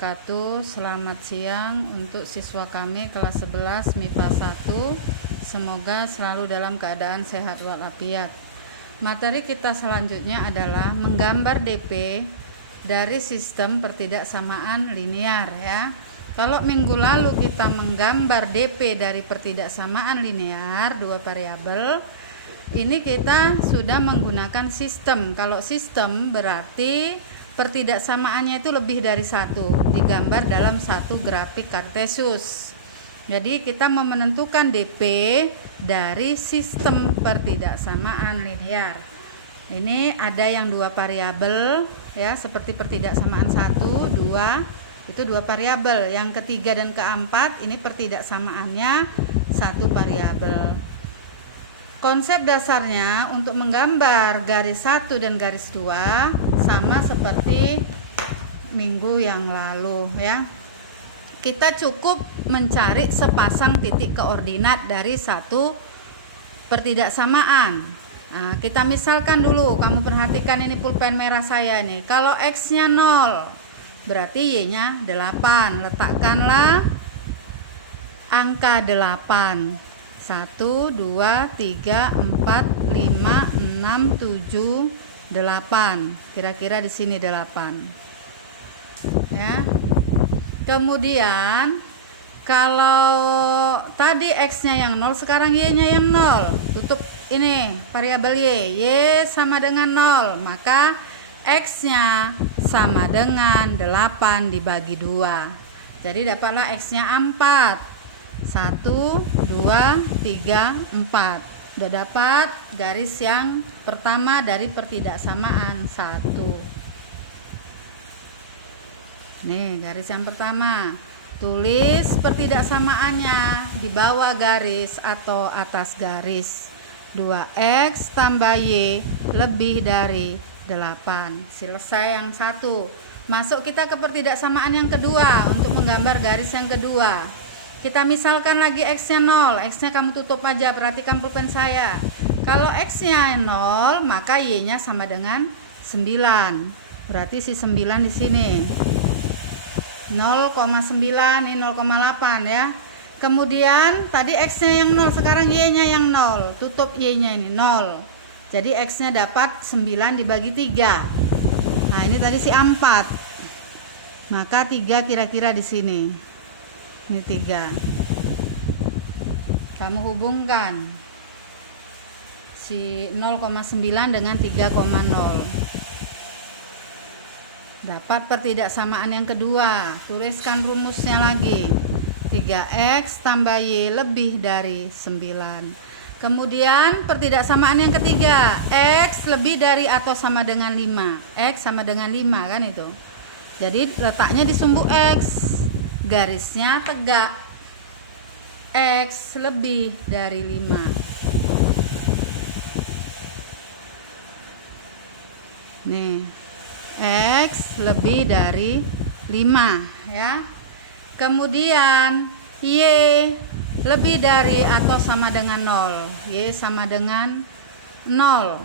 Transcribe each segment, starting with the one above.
wabarakatuh. Selamat siang untuk siswa kami kelas 11 MIPA 1. Semoga selalu dalam keadaan sehat walafiat. Materi kita selanjutnya adalah menggambar DP dari sistem pertidaksamaan linear ya. Kalau minggu lalu kita menggambar DP dari pertidaksamaan linear dua variabel, ini kita sudah menggunakan sistem. Kalau sistem berarti pertidaksamaannya itu lebih dari satu, digambar dalam satu grafik kartesius. Jadi kita mau menentukan DP dari sistem pertidaksamaan linear. Ini ada yang dua variabel ya, seperti pertidaksamaan 1, 2, itu dua variabel. Yang ketiga dan keempat ini pertidaksamaannya satu variabel. Konsep dasarnya untuk menggambar garis 1 dan garis 2 sama seperti minggu yang lalu ya. Kita cukup mencari sepasang titik koordinat dari satu pertidaksamaan. Nah, kita misalkan dulu, kamu perhatikan ini pulpen merah saya nih. Kalau X-nya 0, berarti Y-nya 8. Letakkanlah angka 8. 1, 2, 3, 4, 5, 6, 7, 8. Kira-kira di sini 8. Ya. Kemudian kalau tadi X-nya yang 0, sekarang Y-nya yang 0. Tutup ini variabel Y. Y sama dengan 0, maka X-nya sama dengan 8 dibagi 2. Jadi dapatlah X-nya 4. 1, 2, 3, 4. Udah dapat garis yang pertama dari pertidaksamaan 1. Nih garis yang pertama. Tulis pertidaksamaannya di bawah garis atau atas garis. 2X tambah Y lebih dari 8. Selesai yang satu. Masuk kita ke pertidaksamaan yang kedua untuk menggambar garis yang kedua. Kita misalkan lagi X-nya 0, X-nya kamu tutup aja, perhatikan pulpen saya. Kalau X-nya 0, maka Y-nya sama dengan 9. Berarti si 9 di sini. 0,9 ini 0,8 ya. Kemudian tadi X-nya yang 0, sekarang Y-nya yang 0. Tutup Y-nya ini 0. Jadi X-nya dapat 9 dibagi 3. Nah, ini tadi si 4. Maka 3 kira-kira di sini. Ini 3. Kamu hubungkan si 0,9 dengan 3,0. Dapat pertidaksamaan yang kedua. Tuliskan rumusnya lagi. 3X tambah Y lebih dari 9. Kemudian pertidaksamaan yang ketiga. X lebih dari atau sama dengan 5. X sama dengan 5 kan itu. Jadi letaknya di sumbu X. Garisnya tegak. X lebih dari 5. Nih, X lebih dari 5 ya. Kemudian Y lebih dari atau sama dengan 0. Y sama dengan 0.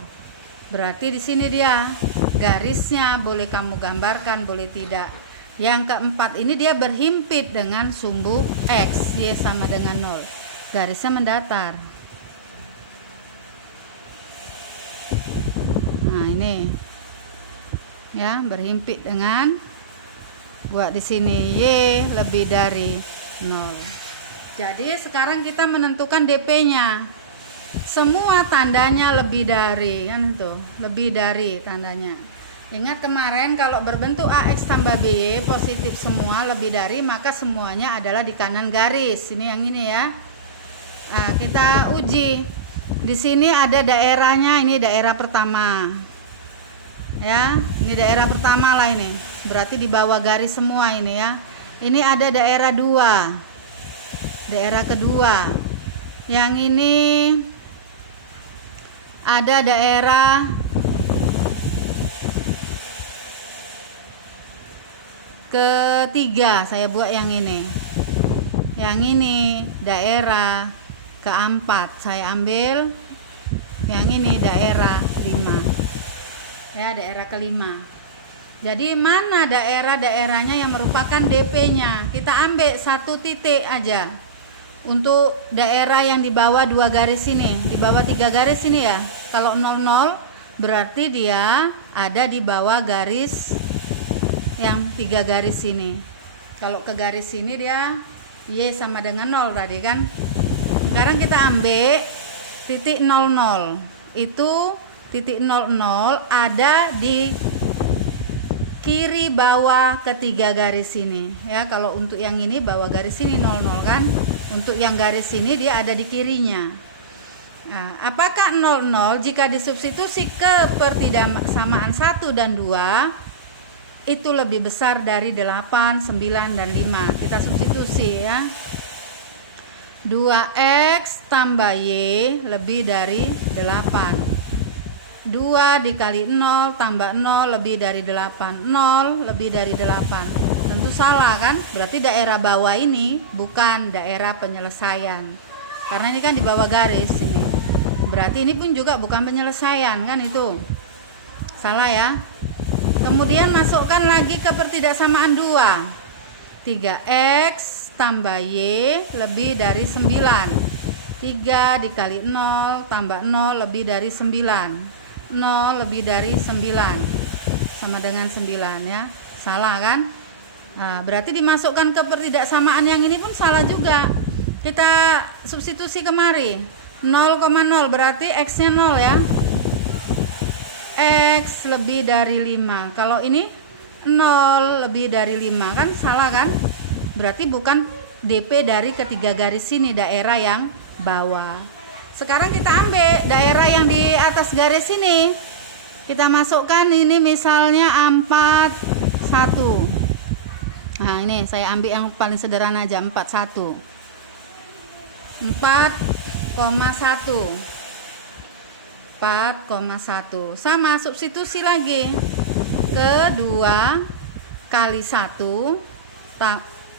Berarti di sini dia garisnya boleh kamu gambarkan, boleh tidak. Yang keempat ini dia berhimpit dengan sumbu X, Y sama dengan 0. Garisnya mendatar. Nah, ini. Ya, berhimpit dengan, buat di sini Y lebih dari 0. Jadi sekarang kita menentukan DP-nya. Semua tandanya lebih dari, kan itu, lebih dari tandanya. Ingat kemarin kalau berbentuk AX tambah BY positif semua lebih dari, maka semuanya adalah di kanan garis. Ini yang ini ya. Nah, kita uji. Di sini ada daerahnya, ini daerah pertama. Ya, ini daerah pertama lah ini. Berarti di bawah garis semua ini ya. Ini ada daerah 2. Daerah kedua. Yang ini ada daerah ketiga, saya buat yang ini. Yang ini daerah keempat, saya ambil. Yang ini daerah 5. Ya, daerah kelima. Jadi mana daerah-daerahnya yang merupakan DP-nya? Kita ambil satu titik aja. Untuk daerah yang di bawah 2 garis ini, di bawah 3 garis ini ya. Kalau 00 berarti dia ada di bawah garis yang 3 garis ini. Kalau ke garis ini dia Y sama dengan 0 tadi kan. Sekarang kita ambil titik 00. Itu titik 00 ada di kiri bawah ketiga garis ini ya. Kalau untuk yang ini bawah garis ini 00 kan, untuk yang garis ini dia ada di kirinya. Nah, apakah 00 jika disubstitusi ke pertidaksamaan 1 dan 2 itu lebih besar dari 8, 9 dan 5? Kita substitusi ya. 2x tambah y lebih dari 8. 2 dikali 0 tambah 0 lebih dari 8. 0 lebih dari 8. Tentu salah kan? Berarti daerah bawah ini bukan daerah penyelesaian. Karena ini kan di bawah garis ini. Berarti ini pun juga bukan penyelesaian kan, itu. Salah ya. Kemudian masukkan lagi ke pertidaksamaan 2. 3x tambah y lebih dari 9. 3 dikali 0 tambah 0 lebih dari 9. 0 lebih dari 9 sama dengan 9 ya. Salah kan? Nah, berarti dimasukkan ke pertidaksamaan yang ini pun salah juga. Kita substitusi kemari. 0,0 berarti x nya 0 ya. X lebih dari 5. Kalau ini 0 lebih dari 5 kan salah kan? Berarti bukan DP dari ketiga garis ini, daerah yang bawah. Sekarang kita ambil daerah yang di atas garis ini. Kita masukkan ini misalnya 41. Nah, ini saya ambil yang paling sederhana aja, 41. 4,1. 4,1. Sama, substitusi lagi. Ke 2 kali 1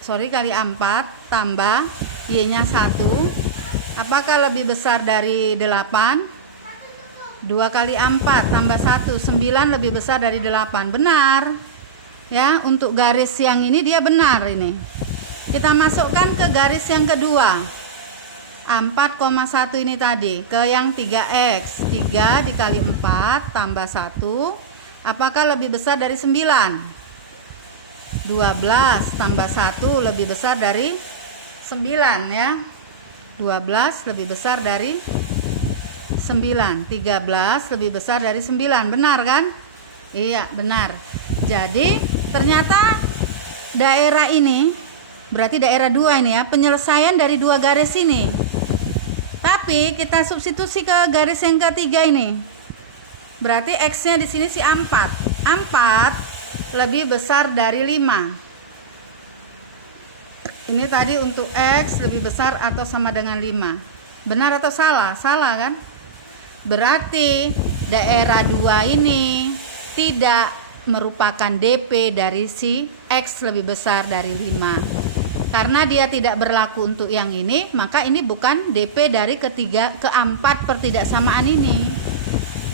kali 4 tambah y-nya 1. Apakah lebih besar dari 8? 2 kali 4 tambah 1, 9 lebih besar dari 8. Benar. Ya, untuk garis yang ini dia benar ini. Kita masukkan ke garis yang kedua. 4,1 ini tadi ke yang 3x. 3 dikali 4 tambah 1. Apakah lebih besar dari 9? 12 tambah 1 lebih besar dari 9 ya. 12 lebih besar dari 9. 13 lebih besar dari 9. Benar kan? Iya, benar. Jadi ternyata daerah ini, berarti daerah 2 ini ya, penyelesaian dari 2 garis ini. Tapi kita substitusi ke garis yang ketiga ini. Berarti x-nya di sini si 4. 4 lebih besar dari 5. Ini tadi untuk X lebih besar atau sama dengan 5. Benar atau salah? Salah kan? Berarti daerah 2 ini tidak merupakan DP dari si X lebih besar dari 5. Karena dia tidak berlaku untuk yang ini, maka ini bukan DP dari keempat pertidaksamaan ini.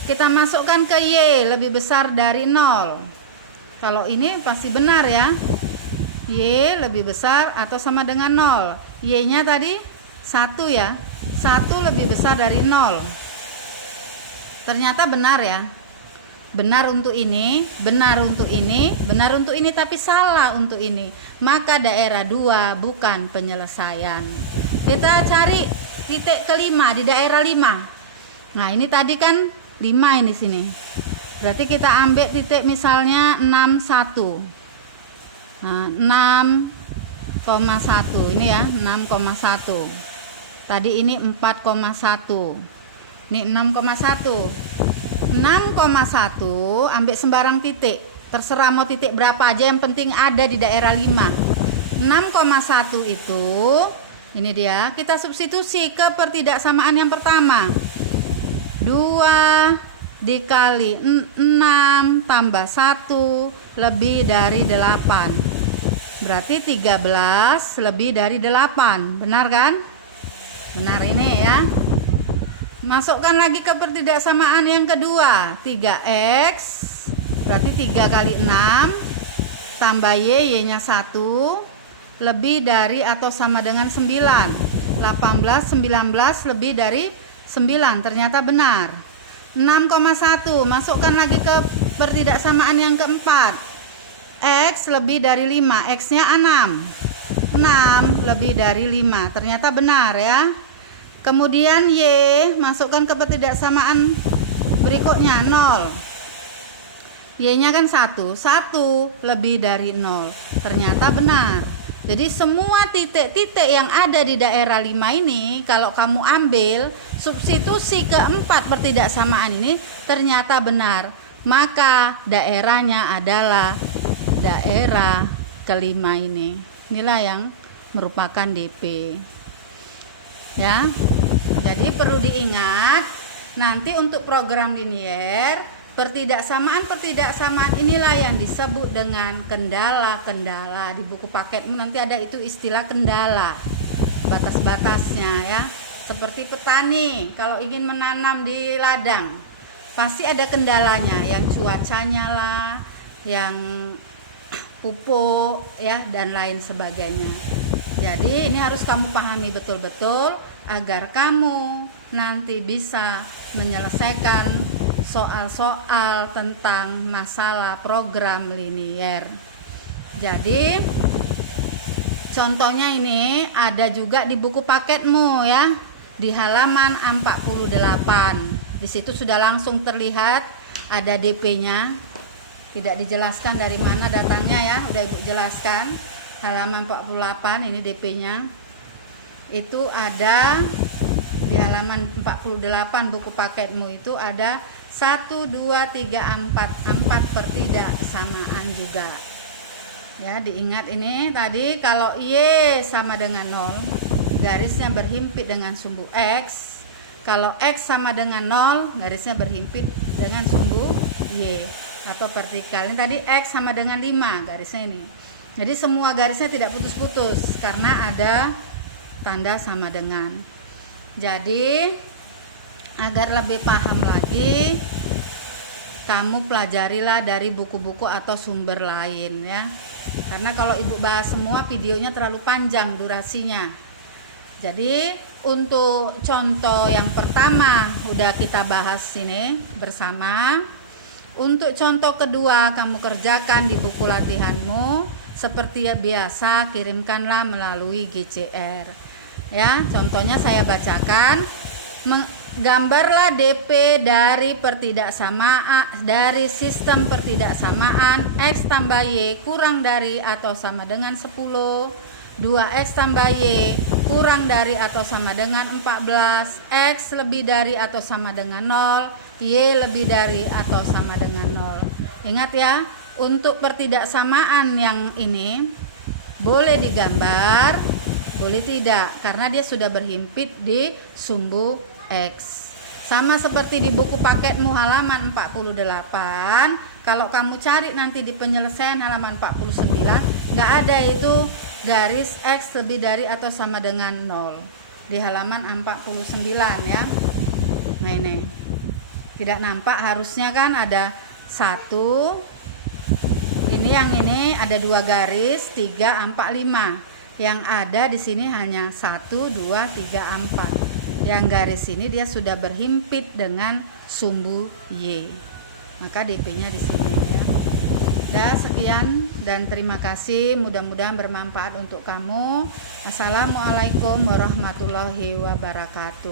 Kita masukkan ke Y lebih besar dari 0. Kalau ini pasti benar ya. Y lebih besar atau sama dengan 0. Y-nya tadi 1 ya. 1 lebih besar dari 0. Ternyata benar ya. Benar untuk ini, benar untuk ini, benar untuk ini, tapi salah untuk ini. Maka daerah 2 bukan penyelesaian. Kita cari titik kelima di daerah 5. Nah, ini tadi kan 5 ini sini. Berarti kita ambil titik misalnya 61. Nah, 6,1 ini ya, 6,1. Tadi ini 4,1. Ini 6,1. 6,1 ambil sembarang titik. Terserah mau titik berapa aja, yang penting ada di daerah 5. 6,1 itu ini dia, kita substitusi ke pertidaksamaan yang pertama. 2 dikali 6 tambah 1 lebih dari 8. Berarti 13 lebih dari 8. Benar kan? Benar ini ya. Masukkan lagi ke pertidaksamaan yang kedua. 3x Berarti 3 kali 6 tambah Y, Y-nya 1, lebih dari atau sama dengan 9. 18, 19 lebih dari 9. Ternyata benar. 6,1. Masukkan lagi ke pertidaksamaan yang keempat. X lebih dari 5. X-nya 6. 6 lebih dari 5. Ternyata benar ya. Kemudian Y, masukkan ke pertidaksamaan berikutnya, 0. Y-nya kan 1. 1 lebih dari 0. Ternyata benar. Jadi semua titik-titik yang ada di daerah 5 ini, kalau kamu ambil substitusi keempat pertidaksamaan ini, ternyata benar. Maka daerahnya adalah daerah kelima ini. Inilah yang merupakan DP. Ya. Jadi perlu diingat, nanti untuk program linier, pertidaksamaan inilah yang disebut dengan kendala-kendala. Di buku paketmu nanti ada itu istilah kendala, batas-batasnya ya. Seperti petani kalau ingin menanam di ladang, pasti ada kendalanya, yang cuacanya lah, yang pupuk ya, dan lain sebagainya. Jadi ini harus kamu pahami betul-betul agar kamu nanti bisa menyelesaikan soal-soal tentang masalah program linier. Jadi contohnya ini ada juga di buku paketmu ya, di halaman 48. Di situ sudah langsung terlihat ada DP-nya. Tidak dijelaskan dari mana datangnya ya, udah Ibu jelaskan. Halaman 48 ini DP-nya. Itu ada di halaman 48 buku paketmu itu ada 1, 2, 3, 4 pertidaksamaan juga. Ya, diingat ini tadi kalau Y sama dengan 0, garisnya berhimpit dengan sumbu X. Kalau X sama dengan 0, garisnya berhimpit dengan sumbu Y atau vertikal. Ini tadi X sama dengan 5, garisnya ini. Jadi semua garisnya tidak putus-putus karena ada tanda sama dengan. Jadi agar lebih paham lagi, kamu pelajarilah dari buku-buku atau sumber lain ya. Karena kalau Ibu bahas semua, videonya terlalu panjang durasinya. Jadi untuk contoh yang pertama udah kita bahas ini bersama. Untuk contoh kedua kamu kerjakan di buku latihanmu. Seperti biasa, kirimkanlah melalui GCR. Ya, contohnya saya bacakan. Gambarlah DP dari pertidaksamaan dari sistem pertidaksamaan X tambah Y kurang dari atau sama dengan 10, 2X tambah Y kurang dari atau sama dengan 14, X lebih dari atau sama dengan 0, Y lebih dari atau sama dengan 0. Ingat ya, untuk pertidaksamaan yang ini boleh digambar, boleh tidak, karena dia sudah berhimpit di sumbu X. Sama seperti di buku paketmu halaman 48, kalau kamu cari nanti di penyelesaian halaman 49, nggak ada itu garis X lebih dari atau sama dengan 0 di halaman 49 ya. Nah ini tidak nampak, harusnya kan ada 1, ini yang ini ada 2 garis, 3, 4, 5. Yang ada di sini hanya 1, 2, 3, 4. Yang garis ini dia sudah berhimpit dengan sumbu Y. Maka DP-nya di sini ya. Dah, sekian dan terima kasih. Mudah-mudahan bermanfaat untuk kamu. Assalamualaikum warahmatullahi wabarakatuh.